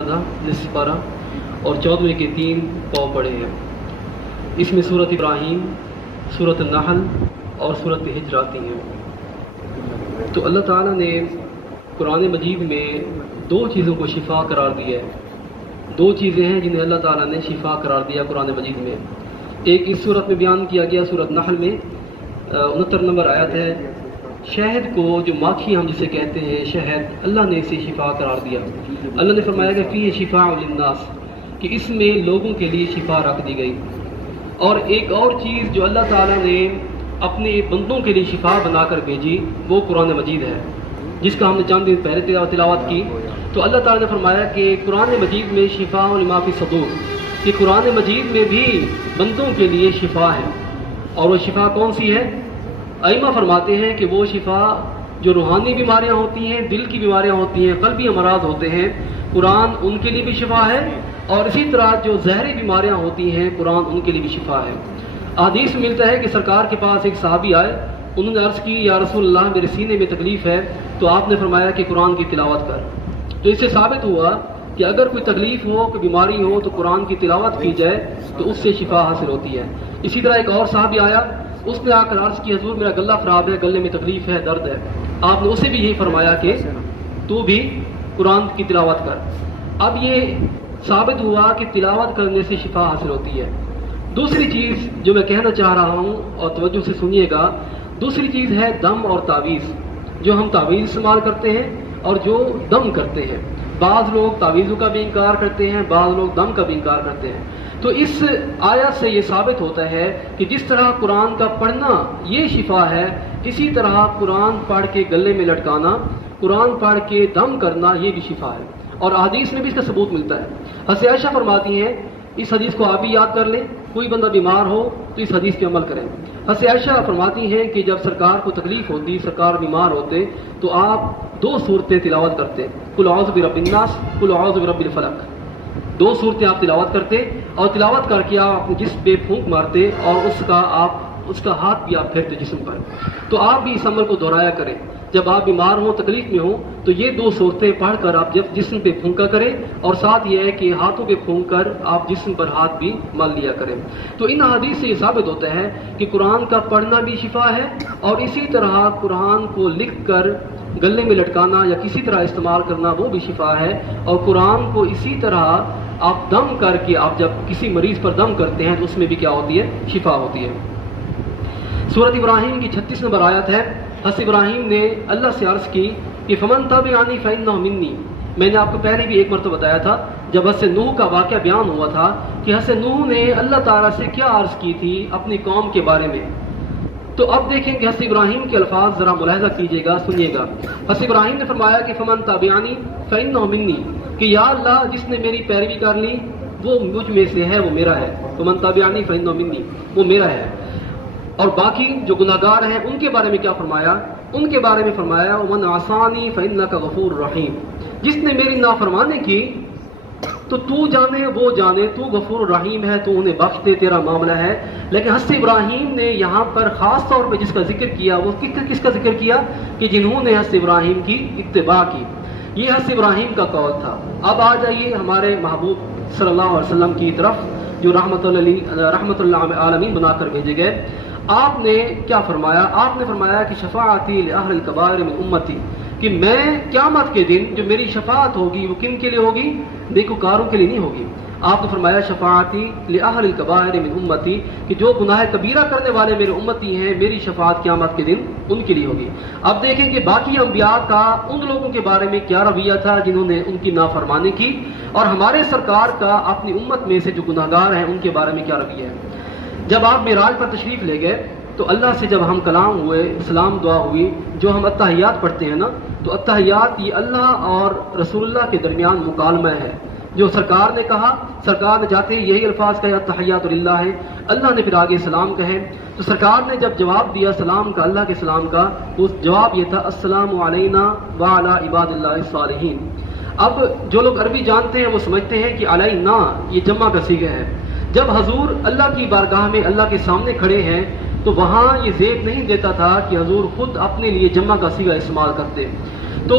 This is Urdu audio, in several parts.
نصف پارہ اور 14ویں کے 3 پاؤں پڑے ہیں۔ اس میں سورۃ ابراہیم، سورۃ النحل اور سورۃ ہجر آتی ہیں۔ تو اللہ تعالیٰ نے قرآن مجید میں 2 چیزوں کو شفا قرار دیا ہے۔ 2 چیزیں ہیں جنہیں اللہ تعالیٰ نے شفا قرار دیا قرآن مجید میں۔ ایک اس صورت میں بیان کیا گیا سورۃ نحل میں 69 نمبر آیت ہے، شہد کو جو ماکھی ہم جسے کہتے ہیں شہد، اللہ نے اسے شفا قرار دیا۔ اللہ نے فرمایا کہ فیہ شفاء للناس، کہ اس میں لوگوں کے لیے شفا رکھ دی گئی۔ اور ایک اور چیز جو اللہ تعالیٰ نے اپنے بندوں کے لیے شفا بنا کر بھیجی وہ قرآن مجید ہے، جس کا ہم نے چند دن پہلے تلاوت کی۔ تو اللہ تعالیٰ نے فرمایا کہ قرآن مجید میں شفاء لما فی الصدور، کہ قرآن مجید میں بھی بندوں کے لیے شفا ہے۔ اور وہ شفا کون سی ہے؟ ائمہ فرماتے ہیں کہ وہ شفا جو روحانی بیماریاں ہوتی ہیں، دل کی بیماریاں ہوتی ہیں، قلبی امراض ہوتے ہیں، قرآن ان کے لیے بھی شفا ہے۔ اور اسی طرح جو زہری بیماریاں ہوتی ہیں قرآن ان کے لیے بھی شفا ہے۔ حدیث میں ملتا ہے کہ سرکار کے پاس ایک صحابی آئے، انہوں نے عرض کی یا رسول اللہ میرے سینے میں تکلیف ہے، تو آپ نے فرمایا کہ قرآن کی تلاوت کر۔ تو اس سے ثابت ہوا کہ اگر کوئی تکلیف ہو، کوئی بیماری ہو تو قرآن کی تلاوت کی جائے تو اس سے شفا حاصل ہوتی ہے۔ اسی طرح ایک اور صحابی آیا، اس نے آ کر عرض کی حضور میرا گلہ خراب ہے، گلے میں تکلیف ہے، درد ہے۔ آپ نے اسے بھی یہی فرمایا کہ تو بھی قرآن کی تلاوت کر۔ اب یہ ثابت ہوا کہ تلاوت کرنے سے شفا حاصل ہوتی ہے۔ دوسری چیز جو میں کہنا چاہ رہا ہوں اور توجہ سے سنیے گا، دوسری چیز ہے دم اور تعویذ، جو ہم تعویذ استعمال کرتے ہیں اور جو دم کرتے ہیں۔ بعض لوگ تعویذوں کا بھی انکار کرتے ہیں، بعض لوگ دم کا بھی انکار کرتے ہیں۔ تو اس آیت سے یہ ثابت ہوتا ہے کہ جس طرح قرآن کا پڑھنا یہ شفا ہے، اسی طرح قرآن پڑھ کے گلے میں لٹکانا، قرآن پڑھ کے دم کرنا یہ بھی شفا ہے۔ اور احادیث میں بھی اس کا ثبوت ملتا ہے۔ حضرت عائشہ فرماتی ہیں، اس حدیث کو آپ بھی یاد کر لیں، کوئی بندہ بیمار ہو تو اس حدیث پہ عمل کریں۔ حضرت عائشہ فرماتی ہیں کہ جب سرکار کو تکلیف ہوتی، سرکار بیمار ہوتے تو آپ 2 صورتیں تلاوت کرتے، قل اعوذ برب الناس، قل اعوذ برب الفلق۔ 2 صورتیں آپ تلاوت کرتے اور تلاوت کر کے آپ اپنے جسم پہ پھونک مارتے اور اس کا ہاتھ بھی آپ پھیرتے جسم پر۔ تو آپ بھی اس عمل کو دہرایا کریں، جب آپ بیمار ہوں، تکلیف میں ہوں تو یہ 2 صورتیں پڑھ کر آپ جب جسم پہ پھونکا کریں، اور ساتھ یہ ہے کہ ہاتھوں پہ پھونک کر آپ جسم پر ہاتھ بھی مل لیا کریں۔ تو ان حدیث سے یہ ثابت ہوتا ہے کہ قرآن کا پڑھنا بھی شفا ہے، اور اسی طرح قرآن کو لکھ کر گلے میں لٹکانا یا کسی طرح استعمال کرنا وہ بھی شفا ہے۔ اور قرآن کو اسی طرح آپ دم کر کے، آپ جب کسی مریض پر دم کرتے ہیں تو اس میں بھی کیا ہوتی ہے؟ شفا ہوتی ہے۔ سورۃ ابراہیم کی 36 نمبر آیت ہے، حضرت ابراہیم نے اللہ سے عرض کی کہ فمن تبعنی فإنہ منی۔ میں نے آپ کو پہلے بھی ایک مرتبہ بتایا تھا جب حضرت نوح کا واقعہ بیان ہوا تھا کہ حضرت نوح نے اللہ تعالیٰ سے کیا عرض کی تھی اپنی قوم کے بارے میں۔ تو اب دیکھیں کہ حضرت ابراہیم کے الفاظ ذرا ملاحظہ کیجئے گا، سنیے گا۔ حضرت ابراہیم نے فرمایا کہ فمن تبعنی فإنہ منی، کہ یا اللہ جس نے میری پیروی کر لی وہ مجھ میں سے ہے، وہ میرا ہے۔ فمن تبعنی فإنہ منی، وہ میرا ہے۔ اور باقی جو گناہگار ہیں ان کے بارے میں کیا فرمایا؟ ان کے بارے میں فرمایا ومن عصانی فإنک غفور رحیم، جس نے میری نافرمانی کی تو تو جانے وہ جانے تو غفور رحیم ہے، تو انہیں بخش دے، تیرا معاملہ ہے۔ لیکن حضرت ابراہیم نے یہاں پر خاص طور پہ جس کا ذکر کیا وہ کس کا ذکر کیا؟ کہ جنہوں نے حضرت ابراہیم کی اتباع کی۔ یہ حضرت ابراہیم کا قول تھا۔ اب آ جائیے ہمارے محبوب صلی اللہ علیہ وسلم کی طرف جو رحمت اللہ عالمین بنا کر بھیجے گئے۔ آپ نے کیا فرمایا؟ آپ نے فرمایا کہ شفاعتی لأہل الکبائر من امتی، کہ میں قیامت کے دن جو میری شفاعت ہوگی وہ کن کے لیے ہوگی؟ نیکوکاروں کے لیے نہیں ہوگی۔ آپ نے فرمایا شفاعتی لأہل الکبائر من امتی، کہ جو گناہ کبیرہ کرنے والے میرے امتی ہیں میری شفاعت قیامت کے دن ان کے لیے ہوگی۔ اب دیکھیں کہ باقی انبیاء کا ان لوگوں کے بارے میں کیا رویہ تھا جنہوں نے ان کی نافرمانی کی، اور ہمارے سرکار کا اپنی امت میں سے جو گناہگار ہیں ان کے بارے میں کیا رویہ ہے۔ جب آپ معراج پر تشریف لے گئے تو اللہ سے جب ہم کلام ہوئے، سلام دعا ہوئی، جو ہم اتحیات پڑھتے ہیں نا، تو اتحیات یہ اللہ اور رسول اللہ کے درمیان مکالمہ ہے۔ جو سرکار نے کہا، سرکار نے جاتے ہی یہی الفاظ کہے اتحیات للہ ہے، اللہ نے پھر آگے سلام کہے۔ تو سرکار نے جب جواب دیا سلام کا، اللہ کے سلام کا، تو جواب یہ تھا السلام علینا وعلی عباد اللہ الصالحین۔ اب جو لوگ عربی جانتے ہیں وہ سمجھتے ہیں کہ علینا یہ جمع کا صیغہ ہے۔ جب حضور اللہ کی بارگاہ میں اللہ کے سامنے کھڑے ہیں تو وہاں یہ زیب نہیں دیتا تھا کہ حضور خود اپنے لیے جمع کا صیغہ استعمال کرتے۔ تو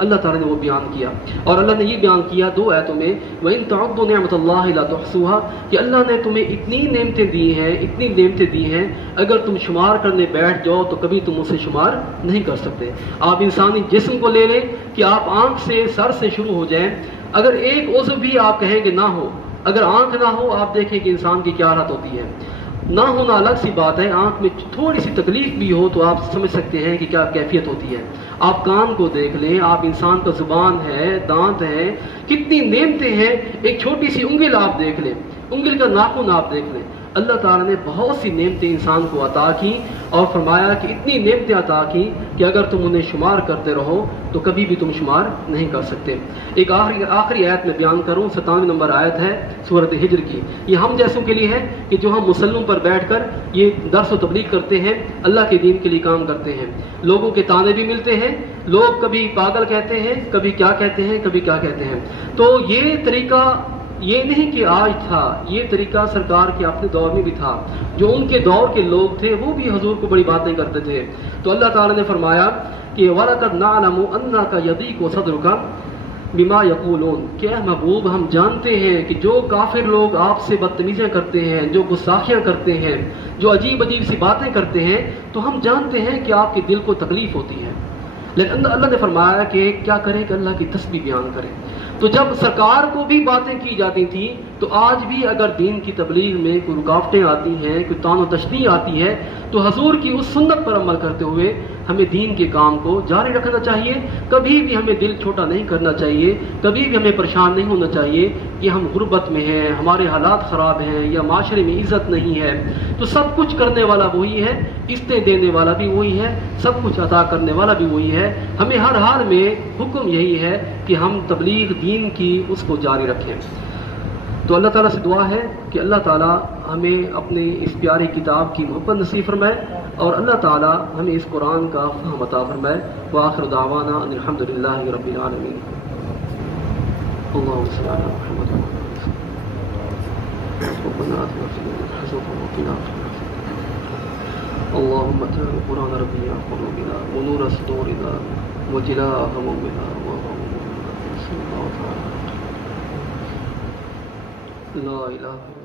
اللہ تعالیٰ نے وہ بیان کیا۔ اور اللہ نے یہ بیان کیا 2 آیتوں میں، وَإِن تَعُدُّوا نِعْمَةَ اللَّهِ لَا تُحْصُوهَا، کہ اللہ نے تمہیں اتنی نعمتیں دی ہیں، اتنی نعمتیں دی ہیں، اگر تم شمار کرنے بیٹھ جاؤ تو کبھی تم اسے شمار نہیں کر سکتے۔ آپ انسانی جسم کو لے لیں کہ آپ آنکھ سے، سر سے شروع ہو جائیں، اگر ایک عضو بھی آپ کہیں کہ نہ ہو، اگر آنکھ نہ ہو، آپ دیکھیں کہ انسان کی کیا حالت ہوتی ہے۔ نہ ہونا الگ سی بات ہے، آنکھ میں تھوڑی سی تکلیف بھی ہو تو آپ سمجھ سکتے ہیں کہ کیا کیفیت ہوتی ہے۔ آپ کان کو دیکھ لیں، آپ انسان کا زبان ہے، دانت ہے، کتنی نعمتیں ہیں۔ ایک چھوٹی سی انگل آپ دیکھ لیں، انگل کا ناخن آپ دیکھ لیں، اللہ تعالیٰ نے بہت سی نعمتیں انسان کو عطا کی اور فرمایا کہ اتنی نعمتیں عطا کی کہ اگر تم انہیں شمار کرتے رہو تو کبھی بھی تم شمار نہیں کر سکتے۔ ایک آخری آیت میں بیان کروں، 97 نمبر آیت ہے سورۃ ہجر کی۔ یہ ہم جیسوں کے لیے ہے کہ جو ہم مسلم پر بیٹھ کر یہ درس و تبلیغ کرتے ہیں، اللہ کے دین کے لیے کام کرتے ہیں۔ لوگوں کے تانے بھی ملتے ہیں، لوگ کبھی پاگل کہتے ہیں، کبھی کیا کہتے ہیں، کبھی کیا کہتے ہیں۔ تو یہ طریقہ یہ نہیں کہ آج تھا، یہ طریقہ سرکار کے اپنے دور میں بھی تھا۔ جو ان کے دور کے لوگ تھے وہ بھی حضور کو بڑی باتیں کرتے تھے۔ تو اللہ تعالیٰ نے فرمایا کہ وَلَقَدْ نَعْلَمُ أَنَّكَ يَضِيقُ صَدْرُكَ بِمَا يَقُولُونَ، کہ اے محبوب ہم جانتے ہیں کہ جو کافر لوگ آپ سے بدتمیزیاں کرتے ہیں، جو گستاخیاں کرتے ہیں، جو عجیب عجیب سی باتیں کرتے ہیں، تو ہم جانتے ہیں کہ آپ کے دل کو تکلیف ہوتی ہے۔ لیکن اللہ نے فرمایا کہ کیا کریں کہ اللہ کی تسبیح بیان کریں۔ تو جب سرکار کو بھی باتیں کی جاتی تھیں تو آج بھی اگر دین کی تبلیغ میں کوئی رکاوٹیں آتی ہیں، کوئی طعن و تشنیع آتی ہے، تو حضور کی اس سنت پر عمل کرتے ہوئے ہمیں دین کے کام کو جاری رکھنا چاہیے۔ کبھی بھی ہمیں دل چھوٹا نہیں کرنا چاہیے، کبھی بھی ہمیں پریشان نہیں ہونا چاہیے کہ ہم غربت میں ہیں، ہمارے حالات خراب ہیں، یا معاشرے میں عزت نہیں ہے۔ تو سب کچھ کرنے والا وہی ہے، عزتیں دینے والا بھی وہی ہے، سب کچھ عطا کرنے والا بھی وہی ہے۔ ہمیں ہر حال میں حکم یہی ہے کہ ہم تبلیغ دین کی اس کو جاری رکھیں۔ تو اللہ تعالیٰ سے دعا ہے کہ اللہ تعالیٰ ہمیں اپنی اس پیاری کتاب کی محبت نصیب فرمائے اور اللہ تعالیٰ ہمیں اس قرآن کا فہم عطا فرمائے۔ وآخر دعوانا ان الحمد للہ رب العالمین۔ اللہم صلی علی محمد ربنا آتنا فی الدنیا حسنۃ وقنا عذاب النار۔ اللہم اجعل القرآن ربیع قلوبنا ونور صدورنا وجلاء همومنا وغمومنا۔ لا الہ